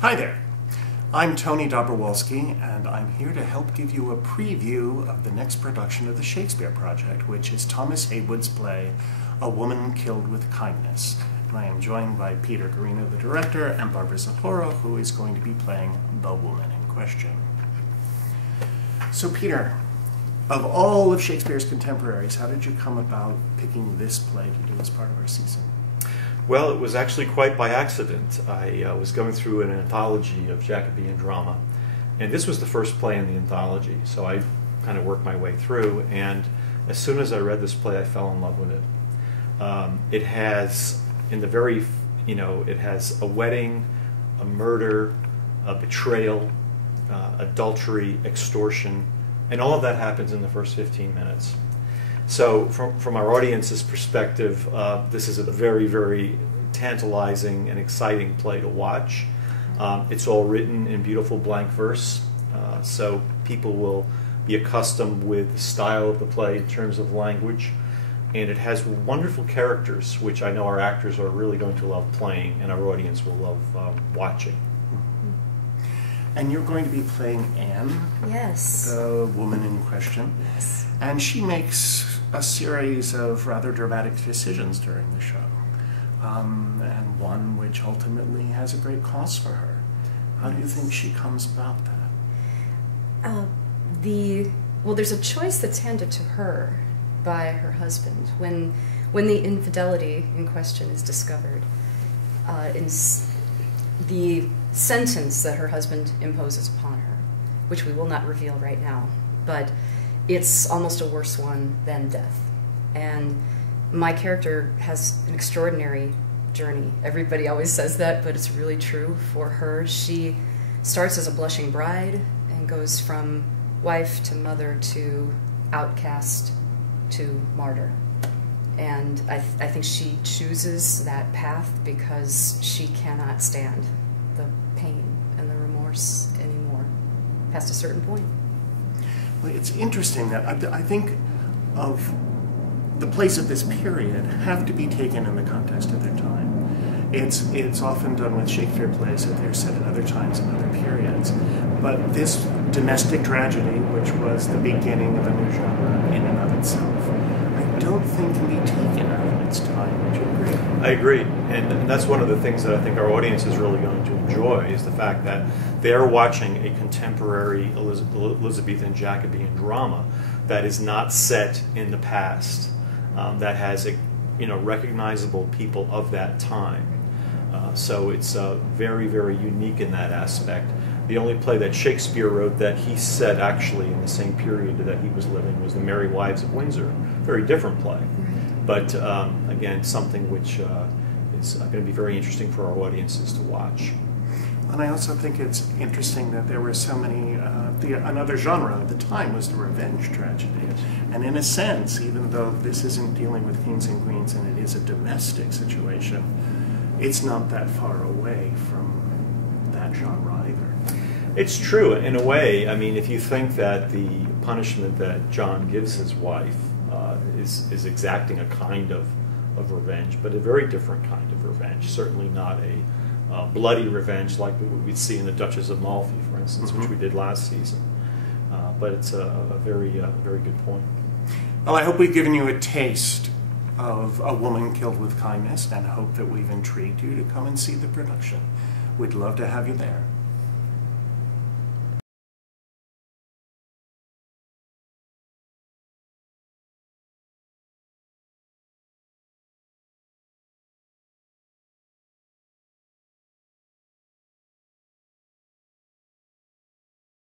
Hi there, I'm Tony Dobrowolski, and I'm here to help give you a preview of the next production of the Shakespeare project, which is Thomas Heywood's play, A Woman Killed with Kindness. And I am joined by Peter Garino, the director, and Barbara Zahora, who is going to be playing the woman in question. So Peter, of all of Shakespeare's contemporaries, how did you come about picking this play to do as part of our season? Well, it was actually quite by accident. I was going through an anthology of Jacobean drama, and this was the first play in the anthology, so I kind of worked my way through, and as soon as I read this play, I fell in love with it. It has, it has a wedding, a murder, a betrayal, adultery, extortion, and all of that happens in the first 15 minutes. So from our audience's perspective, this is a very, very tantalizing and exciting play to watch. It's all written in beautiful blank verse, so people will be accustomed with the style of the play in terms of language. And it has wonderful characters, which I know our actors are really going to love playing, and our audience will love watching. And you're going to be playing Anne, yes, the woman in question. Yes. And she makes a series of rather dramatic decisions during the show, and one which ultimately has a great cost for her. How do you think she comes about that? Well, there's a choice that's handed to her by her husband when the infidelity in question is discovered. The sentence that her husband imposes upon her, which we will not reveal right now, but it's almost a worse one than death. And my character has an extraordinary journey. Everybody always says that, but it's really true for her. She starts as a blushing bride and goes from wife to mother to outcast to martyr. And I think she chooses that path because she cannot stand the pain and the remorse anymore past a certain point. Well, it's interesting that I think of the plays of this period have to be taken in the context of their time. It's often done with Shakespeare plays that they're set at other times and other periods. But this domestic tragedy, which was the beginning of a new genre in and of itself, I don't think can be taken out of its time. Would you agree? I agree, and that's one of the things that I think our audience is really going to enjoy, is the fact that they're watching a contemporary Elizabethan Jacobean drama that is not set in the past, that has recognizable people of that time. So it's very, very unique in that aspect. The only play that Shakespeare wrote that he set actually in the same period that he was living was The Merry Wives of Windsor. Very different play, but again, something which is going to be very interesting for our audiences to watch. And I also think it's interesting that there were so many, another genre at the time was the revenge tragedy. And in a sense, even though this isn't dealing with kings and queens and it is a domestic situation, it's not that far away from that genre either. It's true, in a way. I mean, if you think that the punishment that John gives his wife is exacting a kind of revenge, but a very different kind of revenge, certainly not a bloody revenge like we'd see in The Duchess of Malfi, for instance, which we did last season. But it's a very good point. Well, I hope we've given you a taste of A Woman Killed with Kindness, and hope that we've intrigued you to come and see the production. We'd love to have you there.